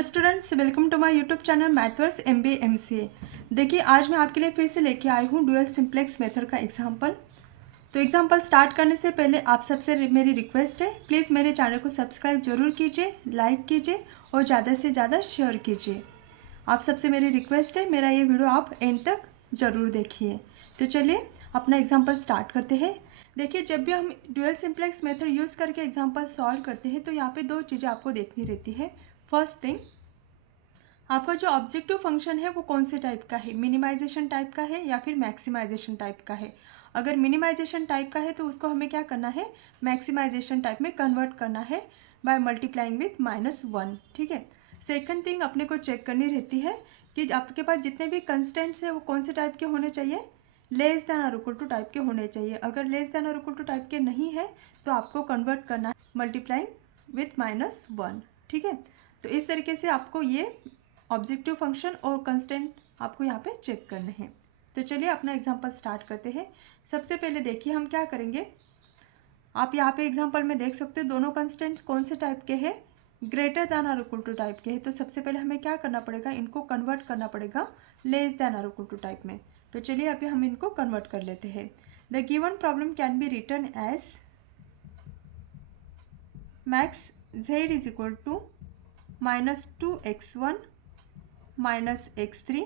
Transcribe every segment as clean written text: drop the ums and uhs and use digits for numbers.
Hello students, welcome to my YouTube channel Mathverse MBA MCA। देखिए, आज मैं आपके लिए फिर से लेके आई हूँ डुअल सिंप्लेक्स मेथड का एग्जांपल। तो एग्जांपल स्टार्ट करने से पहले आप सबसे मेरी रिक्वेस्ट है, प्लीज़ मेरे चैनल को सब्सक्राइब जरूर कीजिए, लाइक कीजिए और ज़्यादा से ज़्यादा शेयर कीजिए। आप सबसे मेरी रिक्वेस्ट है, मेरा ये वीडियो आप एंड तक ज़रूर देखिए। तो चलिए अपना एग्जाम्पल स्टार्ट करते हैं। देखिए, जब भी हम डुअल सिंप्लेक्स मेथड यूज़ करके एग्जाम्पल सॉल्व करते हैं तो यहाँ पे दो चीज़ें आपको देखनी रहती है। फर्स्ट थिंग, आपका जो ऑब्जेक्टिव फंक्शन है वो कौन से टाइप का है, मिनिमाइजेशन टाइप का है या फिर मैक्सिमाइजेशन टाइप का है। अगर मिनिमाइजेशन टाइप का है तो उसको हमें क्या करना है, मैक्सिमाइजेशन टाइप में कन्वर्ट करना है बाय मल्टीप्लाइंग विथ -1। ठीक है। सेकंड थिंग अपने को चेक करनी रहती है कि आपके पास जितने भी कंस्टेंट्स है वो कौन से टाइप के होने चाहिए, लेस देन और इक्वल टू टाइप के होने चाहिए। अगर लेस देन और इक्वल टू टाइप के नहीं है तो आपको कन्वर्ट करना है मल्टीप्लाइंग विथ -1। ठीक है। तो इस तरीके से आपको ये ऑब्जेक्टिव फंक्शन और कंस्टेंट आपको यहाँ पे चेक करने हैं। तो चलिए अपना एग्जांपल स्टार्ट करते हैं। सबसे पहले देखिए हम क्या करेंगे। आप यहाँ पे एग्जांपल में देख सकते हो दोनों कंस्टेंट्स कौन से टाइप के हैं, ग्रेटर देन और इक्वल टू टाइप के हैं। तो सबसे पहले हमें क्या करना पड़ेगा, इनको कन्वर्ट करना पड़ेगा लेस देन और इक्वल टू टाइप में। तो चलिए अभी हम इनको कन्वर्ट कर लेते हैं। The given problem can be written as max z is equal to -2x1 -x3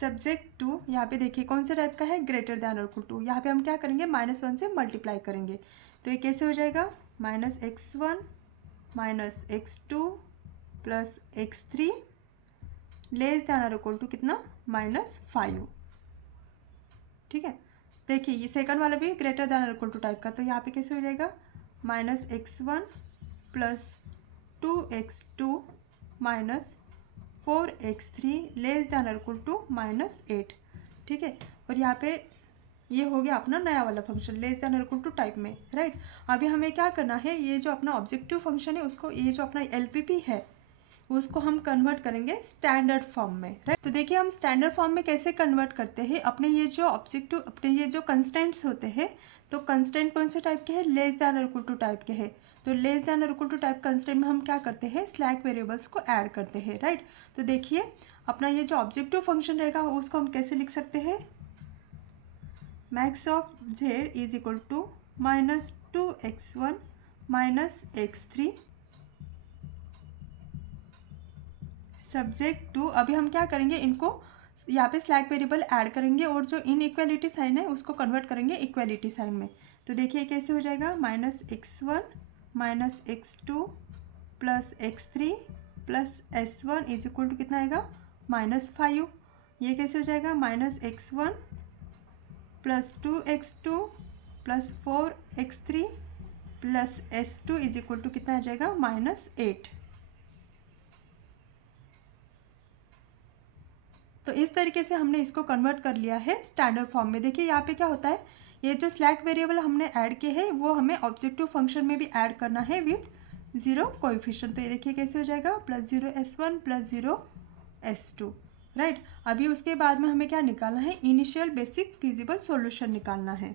subject to, यहाँ पे देखिए कौन से टाइप का है, ग्रेटर देन और इक्वल टू। यहाँ पे हम क्या करेंगे, -1 से मल्टीप्लाई करेंगे। तो ये कैसे हो जाएगा, -x1 -x2 plus x3 less than और इक्वल टू कितना, -5। ठीक है। देखिए ये सेकंड वाला भी ग्रेटर देन और इक्वल टू टाइप का, तो यहाँ पे कैसे हो जाएगा, -x1 plus 2x2 minus 4x3 less than और इक्वल टू -8। ठीक है। और यहाँ पे ये हो गया अपना नया वाला फंक्शन लेस देन और इक्वल टू टाइप में, राइट। अभी हमें क्या करना है, ये जो अपना ऑब्जेक्टिव फंक्शन है उसको, ये जो अपना LPP है उसको हम कन्वर्ट करेंगे स्टैंडर्ड फॉर्म में, राइट। तो देखिए हम स्टैंडर्ड फॉर्म में कैसे कन्वर्ट करते हैं, अपने ये जो ऑब्जेक्टिव, अपने ये जो कंस्टेंट्स होते हैं, तो कंस्टेंट कौन से टाइप के हैं, लेस देन और इक्वल टू टाइप के हैं। तो लेस देन और इक्वल टू टाइप कंस्टेंट में हम क्या करते हैं, स्लैक वेरिएबल्स को ऐड करते हैं, राइट। तो देखिए अपना ये जो ऑब्जेक्टिव फंक्शन रहेगा उसको हम कैसे लिख सकते हैं, max of z is equal to -2x1 -x3 subject to. अभी हम क्या करेंगे, इनको यहाँ पे स्लैक वेरिएबल ऐड करेंगे और जो इनइक्वालिटी साइन है उसको कन्वर्ट करेंगे इक्वालिटी साइन में। तो देखिए कैसे हो जाएगा, -x1 -x2 plus x3 plus s1 is equal to कितना आएगा, -5। ये कैसे हो जाएगा, -x1 plus 2x2 plus 4x3 plus s2 is equal to कितना आ जाएगा, -8। तो इस तरीके से हमने इसको कन्वर्ट कर लिया है स्टैंडर्ड फॉर्म में। देखिए यहाँ पे क्या होता है, ये जो स्लैक वेरिएबल हमने ऐड किए हैं वो हमें ऑब्जेक्टिव फंक्शन में भी ऐड करना है विथ 0 कोएफिशिएंट। तो ये देखिए कैसे हो जाएगा, +0s1 +0s2, राइट। अभी उसके बाद में हमें क्या निकालना है, इनिशियल बेसिक फिजिबल सॉल्यूशन निकालना है।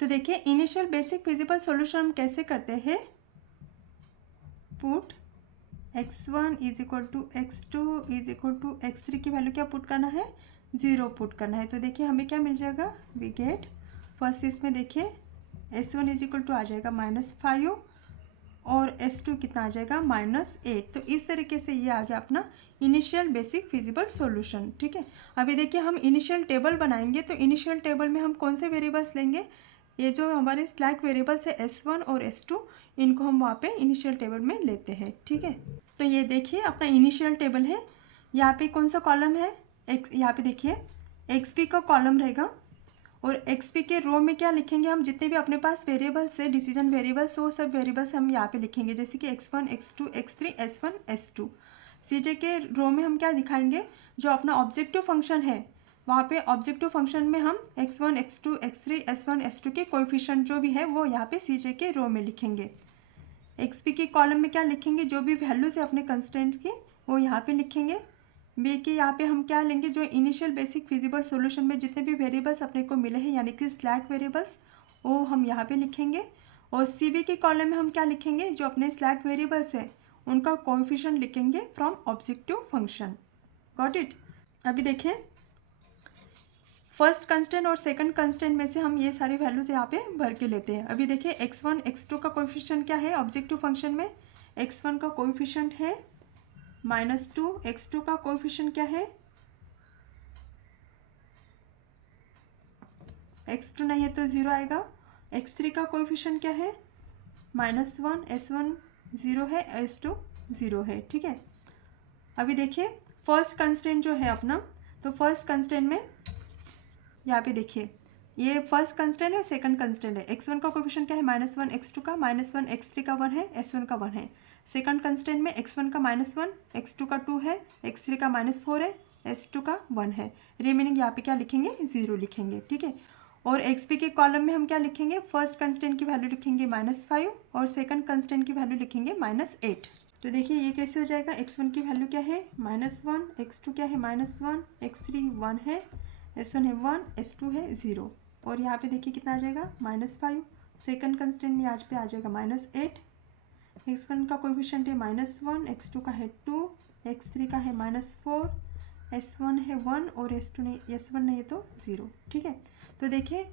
तो देखिए इनिशियल बेसिक फिजिबल सॉल्यूशन हम कैसे करते हैं, put x1 is equal to x2 is equal to x3 की वैल्यू क्या पुट करना है, 0 पुट करना है। तो देखिए हमें क्या मिल जाएगा, वी गेट फर्स्ट इसमें देखिए s1 इज इक्वल टू आ जाएगा -5 और s2 कितना आ जाएगा, -8। तो इस तरीके से ये आ गया अपना इनिशियल बेसिक फिजिबल सॉल्यूशन। ठीक है। अभी देखिए हम इनिशियल टेबल बनाएंगे, तो इनिशियल टेबल में हम कौन से वेरिएबल्स लेंगे, ये जो हमारे स्लैक वेरिएबल्स है s1 और s2, इनको हम वहाँ पे इनिशियल टेबल में लेते हैं। ठीक है। तो ये देखिए अपना इनिशियल टेबल है, यहाँ पे कौन सा कॉलम है, एक्स, यहाँ पे देखिए XP का कॉलम रहेगा और XP के रो में क्या लिखेंगे हम, जितने भी अपने पास वेरिएबल्स है, डिसीजन वेरिएबल्स, वो सब वेरिएबल्स हम यहाँ पे लिखेंगे, जैसे कि x1 x2 x3 s1 s2। CJ के रो में हम क्या दिखाएंगे, जो अपना ऑब्जेक्टिव फंक्शन है वहाँ पे ऑब्जेक्टिव फंक्शन में हम x1 x2 x3 s1 s2 के कोएफिशिएंट जो भी है वो यहाँ पे CJ के रो में लिखेंगे। XP के कॉलम में क्या लिखेंगे, जो भी वैल्यूज है अपने कंस्टेंट्स की वो यहाँ पे लिखेंगे। बी के यहाँ पे हम क्या लेंगे, जो इनिशियल बेसिक फिजिबल सॉल्यूशन में जितने भी वेरिएबल्स अपने को मिले हैं, यानी कि स्लैक वेरिएबल्स, वो हम यहाँ पे लिखेंगे। और सी बी के कॉलम में हम क्या लिखेंगे, जो अपने स्लैक वेरिएबल्स है उनका कोएफिशिएंट लिखेंगे from objective function. Got it. अभी देखिए फर्स्ट कंस्टेंट और सेकंड कंस्टेंट में से हम ये सारी वैल्यूज यहाँ पे भर के लेते हैं। अभी देखिए x1 x2 का कोएफिशिएंट क्या है ऑब्जेक्टिव फंक्शन में, x1 का कोएफिशिएंट है -2, x2 का कोएफिशिएंट क्या है, x2 नहीं है तो 0 आएगा, x3 का कोएफिशिएंट क्या है -1, s1 0 है, s2 0 है। ठीक है। अभी देखिए फर्स्ट कंस्टेंट जो है अपना, तो फर्स्ट कंस्टेंट में यहाँ पे देखिए ये फर्स्ट कंस्टेंट है, सेकंड कंस्टेंट है। x1 का कोएफिशिएंट क्या है -1, x2 का -1, x3 का 1 है, s1 का 1 है। सेकंड कंस्टेंट में x1 का -1, x2 का 2 है, x3 का -4 है, s2 का 1 है। रिमेनिंग यहाँ पे क्या लिखेंगे 0 लिखेंगे। ठीक है। और xp के कॉलम में हम क्या लिखेंगे, फर्स्ट कंस्टेंट की वैल्यू लिखेंगे -5 और सेकंड कंस्टेंट की वैल्यू लिखेंगे -8। तो देखिए ये कैसे हो जाएगा, x1 की वैल्यू क्या है -1, x2 क्या है -1, x3 1 है, s1 है 1, s2 है 0। और यहाँ पे देखिए कितना आ जाएगा -5। सेकंड कंस्टेंट में आज पे आ जाएगा -8। x1 का कोएफिशिएंट है -1, x2 का है 2, x3 का है -4, s1 है 1 और s1 नहीं है तो 0। ठीक है। तो देखिए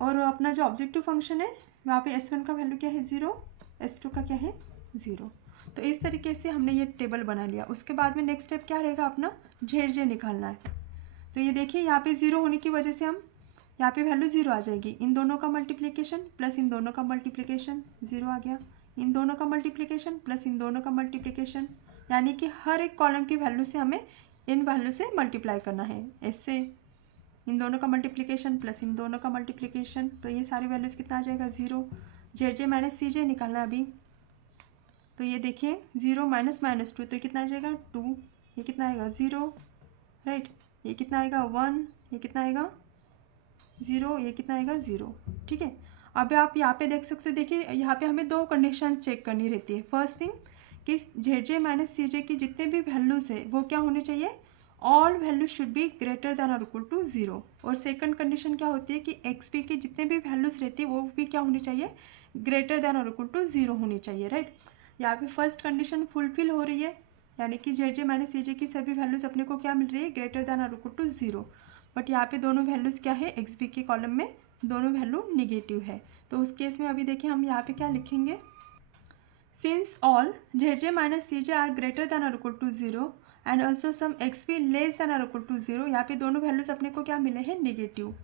और अपना जो ऑब्जेक्टिव फंक्शन है वहाँ पे s1 का वैल्यू क्या है 0, s2 का क्या है 0। तो इस तरीके से हमने ये टेबल बना लिया। उसके बाद में नेक्स्ट स्टेप क्या रहेगा, अपना z निकालना है। तो ये देखिए यहाँ पे 0 होने की वजह से हम यहाँ पे वैल्यू 0 आ जाएगी। इन दोनों का मल्टीप्लिकेशन प्लस इन दोनों का मल्टीप्लिकेशन 0 आ गया, इन दोनों का मल्टीप्लिकेशन प्लस इन दोनों का मल्टीप्लिकेशन, यानी कि हर एक कॉलम की वैल्यू से हमें इन वैल्यू से मल्टीप्लाई करना है। ऐसे इन दोनों का मल्टीप्लिकेशन प्लस इन दोनों का मल्टीप्लिकेशन, तो ये सारी वैल्यूज़ कितना आ जाएगा 0। जेड माइनस सी जे निकालना है अभी। तो ये देखिए 0 -2 तो कितना आ जाएगा 2, ये कितना आएगा 0, राइट। ये कितना आएगा 1, ये कितना आएगा 0, ये कितना आएगा 0। ठीक है। अब आप यहाँ पे देख सकते हो, देखिए यहाँ पे हमें दो कंडीशन चेक करनी रहती है। फर्स्ट थिंग कि जेड माइनस सी जे की जितने भी वैल्यूज़ है वो क्या होने चाहिए, all value should be greater than और इक्वल टू 0। और सेकंड कंडीशन क्या होती है कि एक्स पी की जितने भी वैल्यूज़ रहती है वो भी क्या होनी चाहिए, ग्रेटर देन और इक्वल टू 0 होनी चाहिए, राइट। यहाँ पे फर्स्ट कंडीशन फुलफिल हो रही है, यानी कि जेड जे माइनस सी जे की सभी वैल्यूज़ अपने को क्या मिल रही है, ग्रेटर देन और इक्वल टू 0। बट यहाँ पे दोनों वैल्यूज़ क्या है, एक्स बी के कॉलम में दोनों वैल्यू निगेटिव है। तो उस केस में अभी देखिए हम यहाँ पे क्या लिखेंगे, since all Z J minus C J are greater than और equal to 0 and also some X P less than और इक्वल टू 0, यहाँ पे दोनों वैल्यूज अपने को क्या मिले हैं, negative.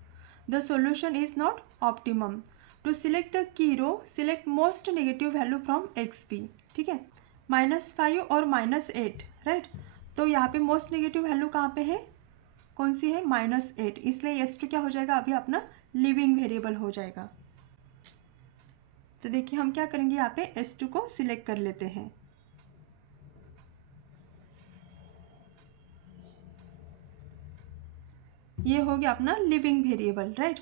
The solution is not optimum. To select the key row select most negative value from X P. ठीक है। -5 और -8, राइट। तो यहाँ पे मोस्ट नेगेटिव वैल्यू कहाँ पे है, कौन सी है, -8, इसलिए s2 क्या हो जाएगा, अभी अपना लिविंग वेरिएबल हो जाएगा। तो देखिए हम क्या करेंगे, यहाँ पे s2 को सिलेक्ट कर लेते हैं। ये हो गया अपना लिविंग वेरिएबल, राइट।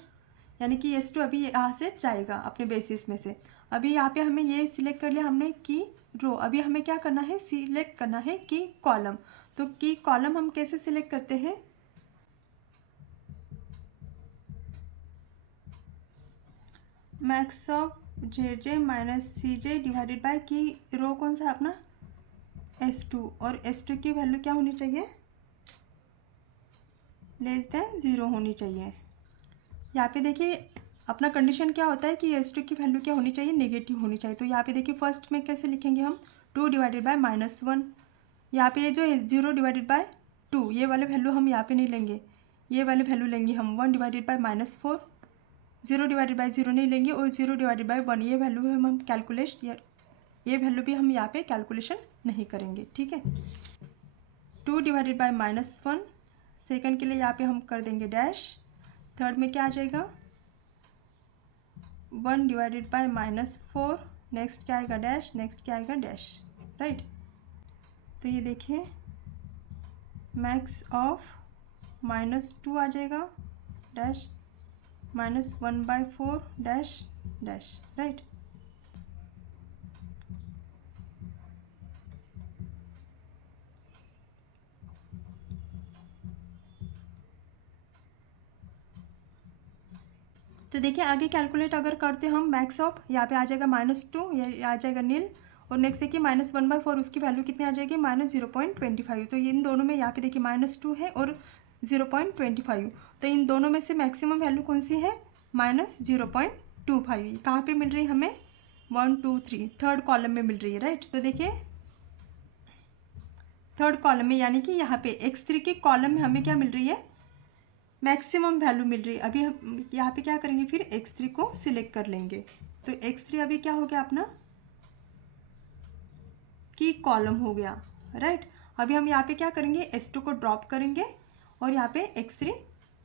यानी कि s2 अभी यहाँ से जाएगा अपने बेसिस में से। अभी यहाँ पे हमें ये सिलेक्ट कर लिया हमने की रो, अभी हमें क्या करना है, सिलेक्ट करना है की कॉलम। तो की कॉलम हम कैसे सिलेक्ट करते हैं, max of Z J minus C J divided by key row कौन सा अपना s2, और s2 की वैल्यू क्या होनी चाहिए, लेस देन 0 होनी चाहिए। यहाँ पे देखिए अपना कंडीशन क्या होता है कि s2 की वैल्यू क्या होनी चाहिए, नेगेटिव होनी चाहिए। तो यहाँ पे देखिए फर्स्ट में कैसे लिखेंगे हम, 2 डिवाइडेड बाय -1। यहाँ पे ये जो है 0 डिवाइडेड बाय 2, ये वाले वैल्यू हम यहाँ पे नहीं लेंगे, ये वाले वैल्यू लेंगे हम। 1 डिवाइडेड बाय -4, 0 डिवाइडेड बाय 0 नहीं लेंगे, और 0 डिवाइडेड बाय 1 ये वैल्यू हम कैलकुलेट, ये वैल्यू भी हम यहाँ पे कैलकुलेशन नहीं करेंगे। ठीक है। 2 डिवाइडेड बाय -1, सेकंड के लिए यहाँ पे हम कर देंगे डैश। थर्ड में क्या आ जाएगा, 1 डिवाइडेड बाय -4, नेक्स्ट क्या आएगा डैश, नेक्स्ट क्या आएगा डैश, राइट। तो ये देखिए मैक्स ऑफ -2 आ जाएगा डैश, -1/4 डैश डैश, राइट। तो तो देखिए आगे कैलकुलेट अगर करते हम मैक्स ऑफ, यहाँ पे आ जाएगा -2, ये आ जाएगा नील, और नेक्स्ट देखिए -1/4 उसकी वैल्यू कितनी आ जाएगी -0.25। तो इन दोनों में यहाँ पे देखिए -2 है और 0.25, तो इन दोनों में से मैक्सिमम वैल्यू कौन सी है -0.25। कहाँ पे मिल रही है हमें 1 2 3 थर्ड कॉलम में मिल रही है, राइट। तो देखिए थर्ड कॉलम में, यानी कि यहाँ पे x3 के कॉलम में हमें क्या मिल रही है मैक्सिमम वैल्यू मिल रही है। अभी हम यहाँ पे क्या करेंगे, फिर x3 को सिलेक्ट कर लेंगे। तो x3 अभी क्या हो गया अपना की कॉलम हो गया, राइट। अभी हम यहाँ पे क्या करेंगे s2 को ड्रॉप करेंगे और यहाँ पे x3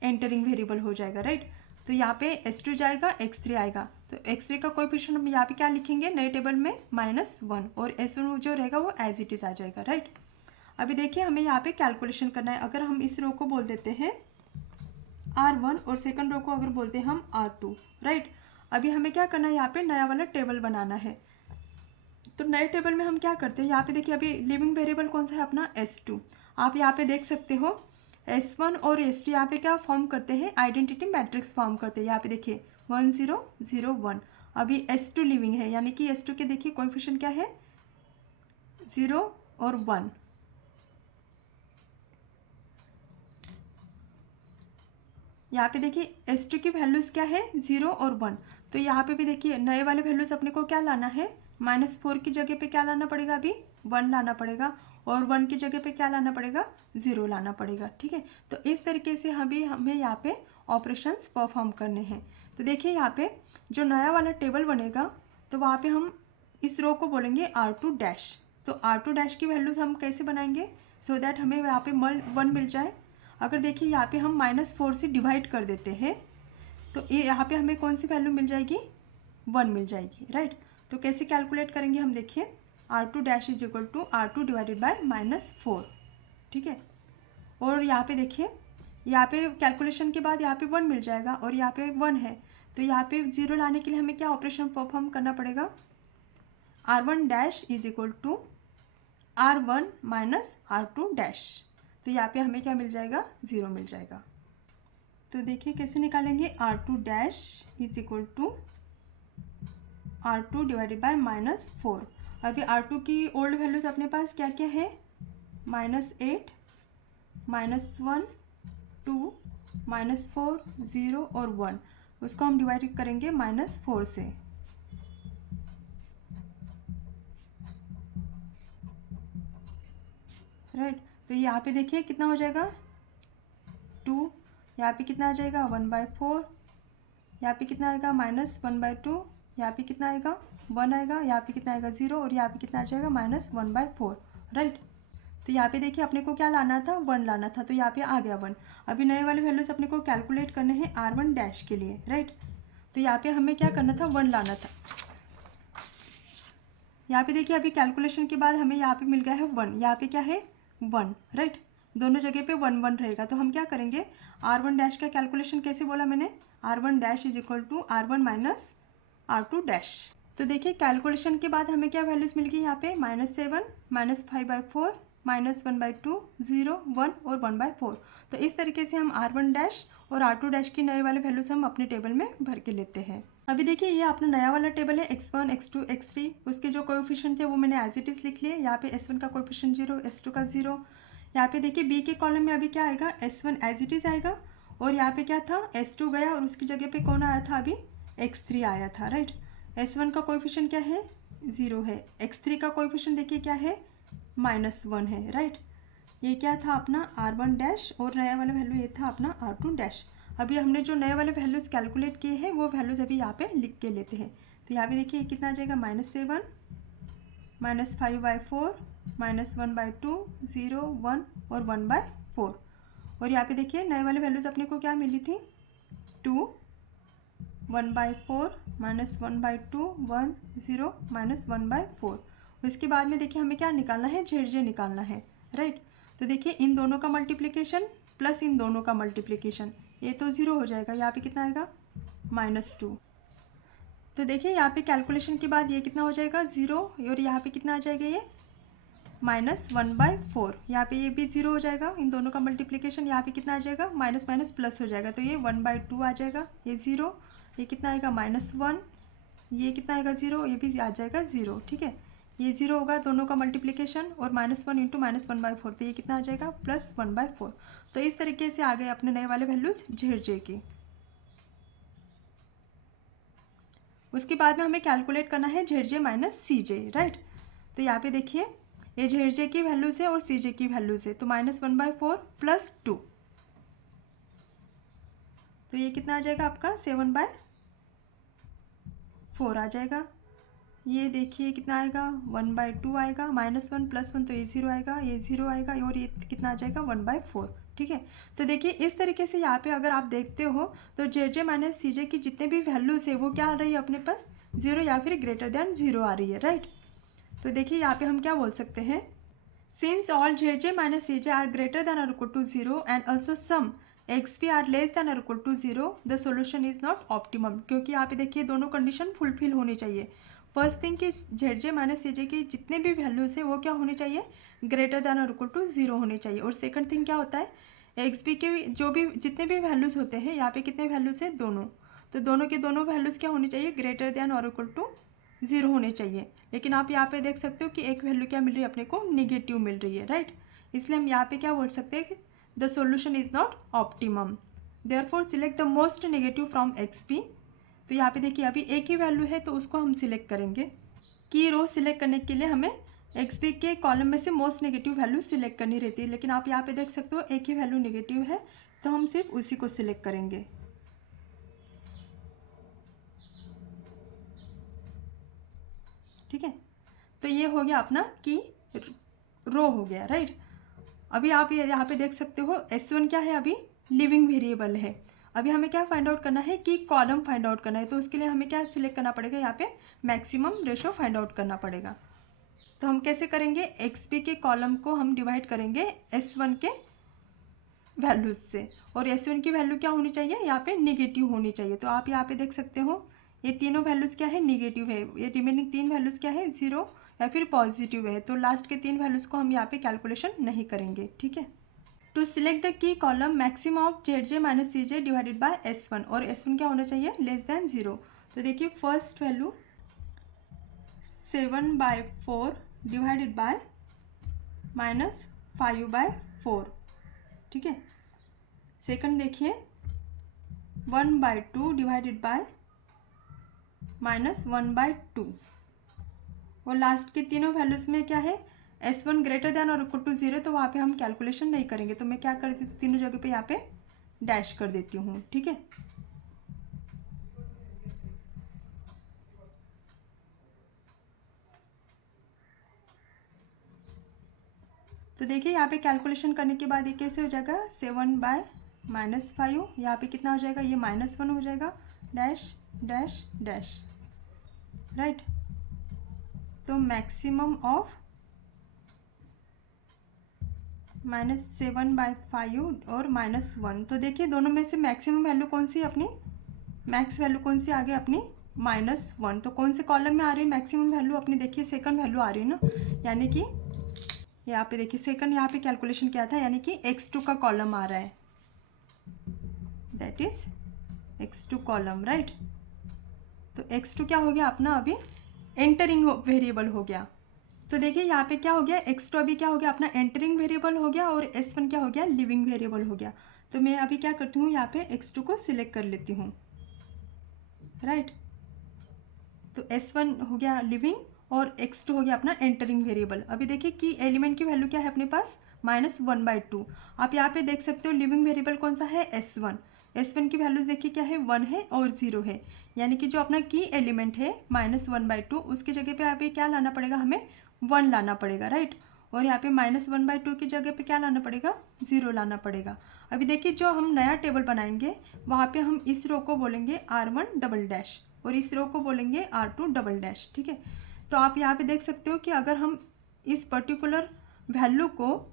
एंटरिंग वेरिएबल हो जाएगा, राइट। तो यहाँ पे s2 जाएगा x3 आएगा, तो x3 का कोएफिशिएंट हम यहाँ पे क्या लिखेंगे नए टेबल में -1, और s1 जो रहेगा वो एज इट इज़ आ जाएगा, राइट। अभी देखिए हमें यहाँ पे कैलकुलेशन करना है। अगर हम इस रो को बोल देते हैं R1 और सेकंड रो को अगर बोलते हैं हम R2, राइट। अभी हमें क्या करना है, यहाँ पे नया वाला टेबल बनाना है। तो नए टेबल में हम क्या करते हैं, यहाँ पे देखिए अभी लिविंग वेरिएबल कौन सा है अपना S2। आप यहाँ पे देख सकते हो S1 और S2 यहाँ पे क्या फॉर्म करते हैं, आइडेंटिटी मैट्रिक्स फॉर्म करते हैं। यहाँ पे देखिए 1 0 0 1। अभी S2 लिविंग है, यानी कि S2 के देखिए कोएफिशिएंट क्या है 0 और 1। यहाँ पे देखिए S2 की वैल्यूज़ क्या है 0 और 1। तो यहाँ पे भी देखिए नए वाले वैल्यूज़ अपने को क्या लाना है -4 की जगह पे क्या लाना पड़ेगा, अभी 1 लाना पड़ेगा, और 1 की जगह पे क्या लाना पड़ेगा 0 लाना पड़ेगा, ठीक है। तो इस तरीके से हमें यहाँ पे ऑपरेशंस परफॉर्म करने हैं। तो देखिए यहाँ पे जो नया वाला टेबल बनेगा तो वहाँ पे हम इस रो को बोलेंगे R2 डैश। तो R2 डैश की वैल्यूज़ हम कैसे बनाएंगे, सो दैट हमें यहाँ पे 1 मिल जाए। अगर देखिए यहाँ पे हम -4 से डिवाइड कर देते हैं तो ये यहाँ पे हमें कौन सी वैल्यू मिल जाएगी 1 मिल जाएगी, राइट। तो कैसे कैलकुलेट करेंगे हम, देखिए R2 dash is equal to R2 divided by -4, ठीक है। और यहाँ पे देखिए यहाँ पे कैलकुलेशन के बाद यहाँ पे 1 मिल जाएगा और यहाँ पे 1 है, तो यहाँ पे 0 लाने के लिए हमें क्या ऑपरेशन परफॉर्म करना पड़ेगा, R1 dash is equal to R1 minus R2 dash. तो यहाँ पे हमें क्या मिल जाएगा 0 मिल जाएगा। तो देखिए कैसे निकालेंगे, R2 dash is equal to R2 divided by -4। अभी R2 की ओल्ड वैल्यूज अपने पास क्या क्या है -8 -1 2 -4 0 और 1। उसको हम डिवाइड करेंगे -4 से, राइट। तो यहाँ पे देखिए कितना हो जाएगा 2, यहाँ पे कितना आ जाएगा 1/4, यहाँ पे कितना आएगा -1/2, यहाँ पे कितना आएगा 1 आएगा, यहाँ पे कितना आएगा 0, और यहाँ पे कितना आ जाएगा -1/4, राइट। तो यहाँ पे देखिए अपने को क्या लाना था 1 लाना था, तो यहाँ पे आ गया 1। अभी नए वाले वैल्यूज अपने को कैलकुलेट करने हैं R1 डैश के लिए, राइट। तो यहाँ पे हमें क्या करना था 1 लाना था। यहाँ पे देखिए अभी कैलकुलेशन के बाद हमें यहाँ पे मिल गया है 1, यहाँ पे क्या है 1, राइट। दोनों जगह पे 1 1 रहेगा। तो हम क्या करेंगे R1 डैश का कैलकुलेशन कैसे बोला मैंने, R1 dash is equal to R1 minus R2 dash. तो देखिए कैलकुलेशन के बाद हमें क्या वैल्यूज़ मिल गई यहाँ पे -7 -5/4 -1/2 0 1 और 1/4। तो इस तरीके से हम R1 डैश और R2 डैश की नए वाले वैल्यूज हम अपने टेबल में भर के लेते हैं। अभी देखिए ये अपना नया वाला टेबल है x1 x2 x3। उसके जो कोएफिशिएंट थे वो मैंने एज इट इज़ लिख लिए। यहाँ पे s1 का कोएफिशिएंट 0, s2 का 0। यहाँ पे देखिए b के कॉलम में अभी क्या आएगा s1 एज इट इज़ आएगा, और यहाँ पे क्या था s2 गया और उसकी जगह पे कौन आया था अभी x3 आया था, राइट। s1 का कोएफिशिएंट क्या है 0 है, x3 का कोएफिशिएंट देखिए क्या है -1 है, राइट। ये क्या था अपना R1 डैश और नया वाला वैल्यू ये था अपना R2 डैश। अभी हमने जो नए वाले वैल्यूज़ कैलकुलेट किए हैं वो वैल्यूज़ अभी यहाँ पे लिख के लेते हैं। तो यहाँ पे देखिए कितना आ जाएगा -7 -5/4 -1/2 0 1 और 1/4। और यहाँ पे देखिए नए वाले वैल्यूज़ अपने को क्या मिली थी 2 1/4 -1/2 1 0 -1/4। उसके बाद में देखिए हमें क्या निकालना है ZJ निकालना है, राइट। तो देखिए इन दोनों का मल्टीप्लिकेशन प्लस इन दोनों का मल्टीप्लिकेशन, ये तो 0 हो जाएगा। यहाँ पे कितना आएगा -2। तो देखिए यहाँ पे कैलकुलेशन के बाद ये कितना हो जाएगा 0, और यहाँ पे कितना आ जाएगा ये -1/4। यहाँ पे ये भी 0 हो जाएगा। इन दोनों का मल्टीप्लिकेशन यहाँ पे कितना आ जाएगा माइनस माइनस प्लस हो जाएगा, तो ये 1/2 आ जाएगा। ये 0, ये कितना आएगा -1, ये कितना आएगा 0, ये भी आ जाएगा 0, ठीक है। ये 0 होगा दोनों का मल्टीप्लिकेशन, और -1 इंटू -1/4, तो ये कितना आ जाएगा +1/4। तो इस तरीके से आ गए अपने नए वाले वैल्यूज ZJ की। उसके बाद में हमें कैलकुलेट करना है ZJ माइनस CJ, राइट। तो यहाँ पे देखिए ये ZJ की वैल्यूज है और CJ की वैल्यूज है, तो -1/4 + 2, तो ये कितना आ जाएगा आपका 7/4 आ जाएगा। ये देखिए कितना आएगा 1/2 आएगा, -1 + 1 तो ये 0 आएगा, ये 0 आएगा, और ये कितना आ जाएगा 1/4, ठीक है। तो देखिए इस तरीके से यहाँ पे अगर आप देखते हो तो ZJ माइनस CJ की जितने भी वैल्यूज है वो क्या आ रही है अपने पास 0 या फिर >0 आ रही है, राइट। तो देखिए यहाँ पे हम क्या बोल सकते हैं, since all ZJ minus CJ are >0 and also some XP are <0 the solution is not optimum. क्योंकि यहाँ पे देखिए दोनों कंडीशन फुलफिल होनी चाहिए। फर्स्ट थिंग कि ZJ माइनस CJ की जितने भी वैल्यूज है वो क्या होनी चाहिए >0 होने चाहिए। और सेकंड थिंग क्या होता है XP के जो भी जितने भी वैल्यूज होते हैं, यहाँ पे कितने वैल्यूज है दोनों, तो दोनों के दोनों वैल्यूज क्या होनी चाहिए >0 होने चाहिए। लेकिन आप यहाँ पे देख सकते हो कि एक वैल्यू क्या मिल रही है अपने को नेगेटिव मिल रही है, राइट। इसलिए हम यहाँ पे क्या बोल सकते हैं कि the solution is not optimum, therefore select the most negative from XP। तो यहाँ पे देखिए अभी एक ही वैल्यू है तो उसको हम सिलेक्ट करेंगे। की रो सिलेक्ट करने के लिए हमें XP के कॉलम में से मोस्ट नेगेटिव वैल्यू सिलेक्ट करनी रहती है, लेकिन आप यहाँ पे देख सकते हो एक ही वैल्यू नेगेटिव है तो हम सिर्फ उसी को सिलेक्ट करेंगे, ठीक है। तो ये हो गया अपना की रो हो गया, राइट। अभी आप ये यहाँ पे देख सकते हो S1 क्या है, अभी लिविंग वेरिएबल है। अभी हमें क्या फाइंड आउट करना है कि कॉलम फाइंड आउट करना है, तो उसके लिए हमें क्या सिलेक्ट करना पड़ेगा, यहाँ पे मैक्सिमम रेशो फाइंड आउट करना पड़ेगा। तो हम कैसे करेंगे, XP के कॉलम को हम डिवाइड करेंगे S1 के वैल्यूज से, और S1 की वैल्यू क्या होनी चाहिए, यहाँ पे नेगेटिव होनी चाहिए। तो आप यहाँ पे देख सकते हो ये तीनों वैल्यूज़ क्या है नेगेटिव है, ये रिमेनिंग 3 वैल्यूज़ क्या है 0 या फिर पॉजिटिव है। तो लास्ट के 3 वैल्यूज़ को हम यहाँ पे कैलकुलेशन नहीं करेंगे, ठीक है। To select the key column maximum of ZJ minus CJ divided by S1, और S1 क्या होना चाहिए <0। तो देखिए फर्स्ट वैल्यू 7/4 डिवाइडेड बाय -5/4, ठीक है। सेकंड देखिए 1/2 डिवाइडेड बाय -1/2, और लास्ट के तीनों वैल्यूज में क्या है S1 >0, तो वहाँ पे हम कैलकुलेशन नहीं करेंगे। तो मैं क्या कर देती हूँ तीनों जगह पे यहाँ पे डैश कर देती हूँ, ठीक है। तो देखिए यहाँ पे कैलकुलेशन करने के बाद ये कैसे हो जाएगा 7/-5, यहाँ पे कितना हो जाएगा ये -1 हो जाएगा, डैश डैश डैश, राइट। तो मैक्सिमम ऑफ -7/5 और -1, तो देखिए दोनों में से मैक्सिमम वैल्यू कौन सी है अपनी, मैक्स वैल्यू कौन सी आ गई अपनी -1। तो कौन से कॉलम में आ रही है मैक्सिमम वैल्यू अपनी, देखिए सेकंड वैल्यू आ रही है ना, यानी कि यहाँ पे देखिए सेकंड यहाँ पे कैलकुलेशन किया था, यानी कि x2 का कॉलम आ रहा है, that is x2 column, right. तो x2 क्या हो गया अपना अभी एंटरिंग वेरिएबल हो गया। तो देखिए यहाँ पे क्या हो गया x2 अभी क्या हो गया अपना एंटरिंग वेरिएबल हो गया, और S1 क्या हो गया लिविंग वेरिएबल हो गया। तो मैं अभी क्या करती हूँ यहाँ पे x2 को सिलेक्ट कर लेती हूँ, राइट। तो S1 हो गया लिविंग और x2 हो गया अपना एंटरिंग वेरिएबल। अभी देखिए कि एलिमेंट की वैल्यू क्या है अपने पास -1/2। आप यहाँ पे देख सकते हो लिविंग वेरिएबल कौन सा है S1 की वैल्यूज देखिए क्या है 1 है और 0 है, यानी कि जो अपना की एलिमेंट है -1/2 उसकी जगह पे अभी क्या लाना पड़ेगा हमें 1 लाना पड़ेगा, राइट। और यहाँ पे -1/2 की जगह पे क्या लाना पड़ेगा 0 लाना पड़ेगा। अभी देखिए जो हम नया टेबल बनाएंगे वहाँ पे हम इस रो को बोलेंगे R1 और इस रो को बोलेंगे R2 ठीक है। तो आप यहाँ पे देख सकते हो कि अगर हम इस पर्टिकुलर वैल्यू को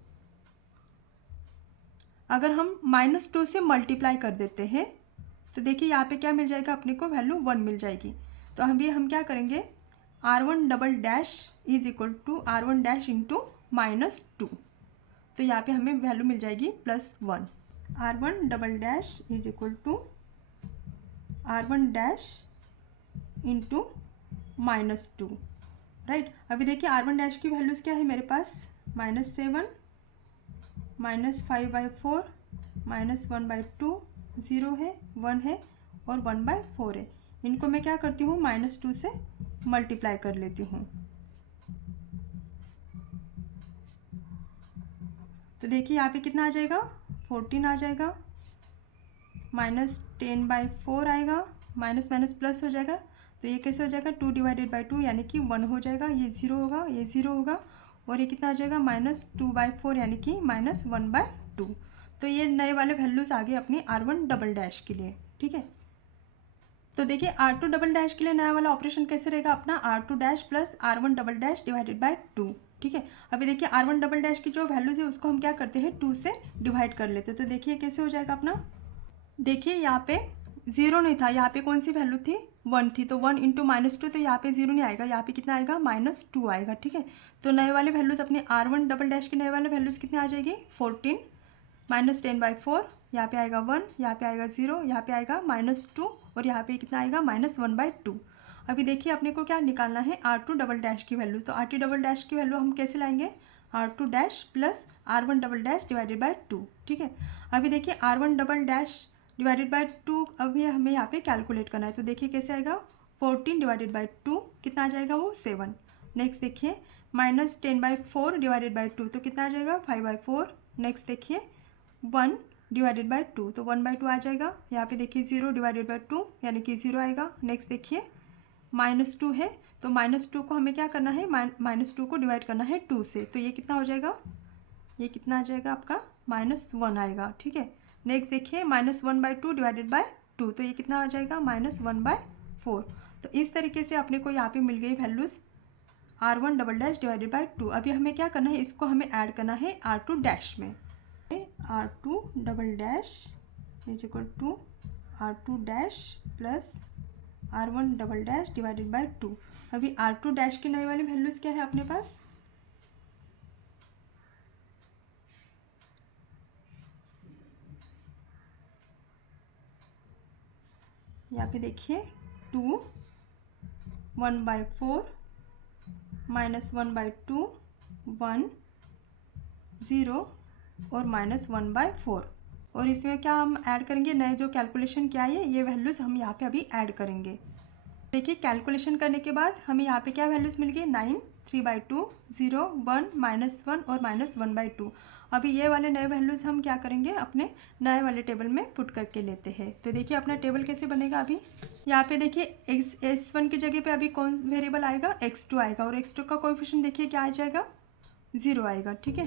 अगर हम -2 से मल्टीप्लाई कर देते हैं तो देखिए यहाँ पे क्या मिल जाएगा अपने को वैल्यू 1 मिल जाएगी। तो हम क्या करेंगे R1 is equal to R1 into -2, तो यहाँ पे हमें वैल्यू मिल जाएगी +1। R1 is equal to R1 dash into -2, right. अभी देखिए R1 डैश की वैल्यूज़ क्या है मेरे पास, -7, -5/4, -1/2, 0 है, 1 है और 1/4 है। इनको मैं क्या करती हूँ, -2 से मल्टीप्लाई कर लेती हूँ। तो देखिए यहाँ पे कितना आ जाएगा, 14 आ जाएगा, -10/4 आएगा, माइनस माइनस प्लस हो जाएगा, तो ये कैसे हो जाएगा, 2 डिवाइडेड बाई 2 यानी कि 1 हो जाएगा, ये 0 होगा, ये 0 होगा और ये कितना आ जाएगा, -2/4 यानी कि -1/2। तो ये नए वाले वैल्यूज़ आ गए अपनी R1 डबल डैश के लिए, ठीक है। तो देखिए R2 डबल डैश के लिए नया वाला ऑपरेशन कैसे रहेगा अपना, R2 dash plus R1 double dash divided by 2, ठीक है। अभी देखिए R1 डबल डैश की जो वैल्यूज़ है उसको हम क्या करते हैं, 2 से डिवाइड कर लेते हैं। तो देखिए कैसे हो जाएगा अपना, देखिए यहाँ पे 0 नहीं था, यहाँ पे कौन सी वैल्यू थी, 1 थी, तो 1 इंटू -2, तो यहाँ पे 0 नहीं आएगा, यहाँ पे कितना आएगा, -2 आएगा, ठीक है। तो नए वाले वैल्यूज़ अपने R1 डबल डैश के नए वाले वैल्यूज़ कितने आ जाएगी, 14, -10/4, यहाँ पे आएगा 1, यहाँ पे आएगा 0, यहाँ पे आएगा -2 और यहाँ पे कितना आएगा, -1/2। अभी देखिए अपने को क्या निकालना है, R2 डबल डैश की वैल्यू। तो R2 डबल डैश की वैल्यू हम कैसे लाएंगे, R2 dash plus R1 double dash divided by 2, ठीक है। अभी देखिए R1 double dash divided by 2 अभी हमें यहाँ पे कैलकुलेट करना है। तो देखिए कैसे आएगा, 14 डिवाइडेड बाय 2 कितना आ जाएगा, वो 7। नेक्स्ट देखिए -10/4 डिवाइडेड बाय 2 तो कितना आ जाएगा, 5/4। नेक्स्ट देखिए 1 डिवाइडेड बाय 2 तो 1/2 आ जाएगा। यहाँ पे देखिए 0 डिवाइडेड बाय 2 यानी कि 0 आएगा। नेक्स्ट देखिए -2 है, तो -2 को हमें क्या करना है, -2 को डिवाइड करना है 2 से, तो ये कितना हो जाएगा, ये कितना आ जाएगा आपका, -1 आएगा, ठीक है। नेक्स्ट देखिए -1/2 डिवाइडेड बाय 2 तो ये कितना आ जाएगा, -1/4। तो इस तरीके से अपने को यहाँ पे मिल गई values R1 double dash divided by 2। अभी हमें क्या करना है, इसको हमें ऐड करना है R2 डैश में। R2 double dash is equal to R2 dash plus R1 double dash divided by 2। अभी R2 डैश की नई वाली वैल्यूज़ क्या है अपने पास, यहाँ पे देखिए 2, 1/4, -1/2, 1, 0 और -1/4। और इसमें क्या हम ऐड करेंगे, नए जो कैलकुलेशन क्या है ये वैल्यूज़ हम यहाँ पे अभी ऐड करेंगे। देखिए कैलकुलेशन करने के बाद हमें यहाँ पे क्या वैल्यूज़ मिल गई, 9, 3/2, 0, 1, -1 और -1/2। अभी ये वाले नए वैल्यूज़ हम क्या करेंगे, अपने नए वाले टेबल में पुट करके लेते हैं। तो देखिए अपना टेबल कैसे बनेगा, अभी यहाँ पे देखिए S1 की जगह पे अभी कौन वेरिएबल आएगा, x2 आएगा और x2 का कोएफिशिएंट देखिए क्या आ जाएगा, 0 आएगा, ठीक है।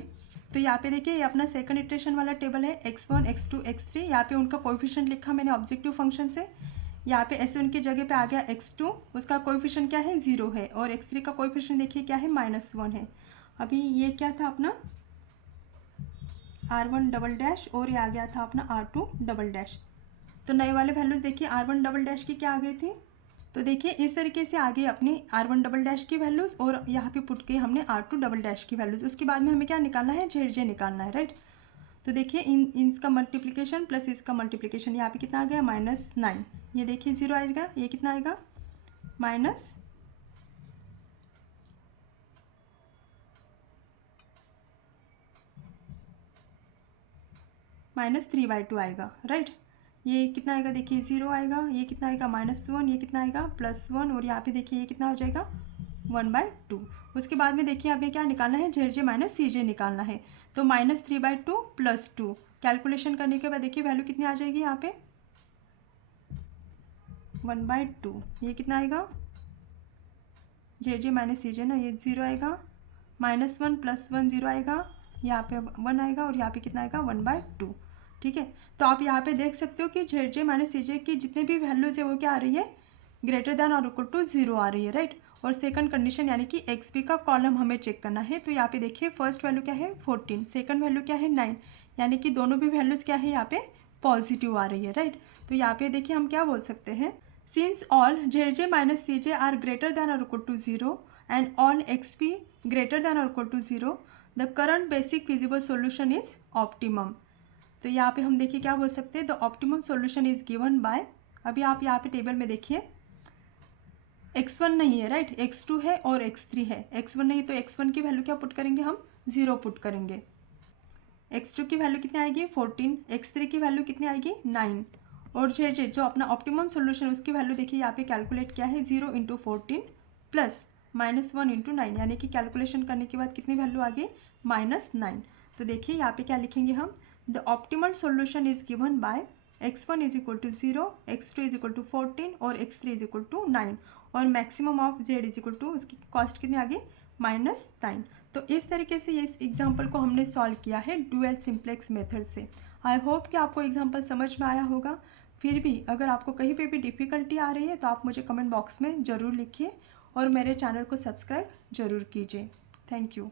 तो यहाँ पे देखिए ये अपना सेकंड इटरेशन वाला टेबल है, x1, x2, x3, यहाँ पे उनका कोएफिशिएंट लिखा मैंने ऑब्जेक्टिव फंक्शन से। यहाँ पे S1 की जगह पे आ गया x2, उसका कोएफिशिएंट क्या है, 0 है और x3 का कोएफिशिएंट देखिए क्या है, -1 है। अभी ये क्या था अपना R1 डबल डैश और ये आ गया था अपना R2 डबल डैश। तो नए वाले वैल्यूज़ देखिए R1 डबल डैश की क्या आ गई थी, तो देखिए इस तरीके से आ गई अपनी R1 डबल डैश की वैल्यूज़ और यहाँ पे पुट की हमने R2 डबल डैश की वैल्यूज़। उसके बाद में हमें क्या निकालना है, ZJ निकालना है, राइट। तो देखिए इसका मल्टीप्लिकेशन प्लस इसका मल्टीप्लिकेशन, यहाँ पे कितना आ गया, -9, ये देखिए 0 आएगा, ये कितना आएगा, -3/2 आएगा, राइट। ये कितना आएगा, देखिए 0 आएगा, ये कितना आएगा, -1, ये कितना आएगा, +1 और यहाँ पे देखिए ये कितना हो जाएगा, 1/2। उसके बाद में देखिए हमें क्या निकालना है, ZJ माइनस CJ निकालना है। तो -3/2 + 2 कैलकुलेशन करने के बाद देखिए वैल्यू कितनी आ जाएगी, यहाँ पे 1/2। ये कितना आएगा, ZJ माइनस CJ ना, ये 0 आएगा, -1 + 1 0 आएगा, यहाँ पे 1 आएगा और यहाँ पे कितना आएगा, 1/2, ठीक है। तो आप यहाँ पे देख सकते हो कि ZJ माइनस CJ की जितने भी वैल्यूज़ है वो क्या आ रही है, ग्रेटर दैन और इक्वल टू 0 आ रही है, राइट। और सेकंड कंडीशन यानी कि XP का कॉलम हमें चेक करना है। तो यहाँ पे देखिए फर्स्ट वैल्यू क्या है, 14, सेकंड वैल्यू क्या है, 9, यानी कि दोनों भी वैल्यूज़ क्या है यहाँ पे पॉजिटिव आ रही है, राइट। तो यहाँ पे देखिए हम क्या बोल सकते हैं, since all ZJ minus CJ are greater than और equal to 0 and all XP greater than और equal to 0, the current basic feasible solution is optimum. तो यहाँ पे हम देखिए क्या बोल सकते हैं, the optimum solution is given by अभी आप यहाँ पे टेबल में देखिए x1 नहीं है, राइट, x2 है और x3 है। x1 नहीं तो x1 की वैल्यू क्या पुट करेंगे हम, 0 पुट करेंगे। x2 की वैल्यू कितनी आएगी 14, x3 की वैल्यू कितनी आएगी 9, और जो अपना ऑप्टिमम सोल्यूशन उसकी वैल्यू देखिए यहाँ पे कैलकुलेट किया है 0 इंटू 14 प्लस -1 इंटू 9, यानी कि कैलकुलेशन करने के बाद कितनी वैल्यू आ गई -9। तो देखिए यहाँ पे क्या लिखेंगे हम, the optimal solution is given by x1 is equal to 0, x2 is equal to 14 और x3 इज इक्वल टू 9, और maximum of z is equal to उसकी कॉस्ट कितनी आ गई -9। तो इस तरीके से ये इस एग्जाम्पल को हमने सॉल्व किया है डुअल सिंप्लेक्स मेथड से। आई होप कि आपको एग्जाम्पल समझ में आया होगा। फिर भी अगर आपको कहीं पे भी डिफ़िकल्टी आ रही है तो आप मुझे कमेंट बॉक्स में ज़रूर लिखिए और मेरे चैनल को सब्सक्राइब ज़रूर कीजिए। Thank you.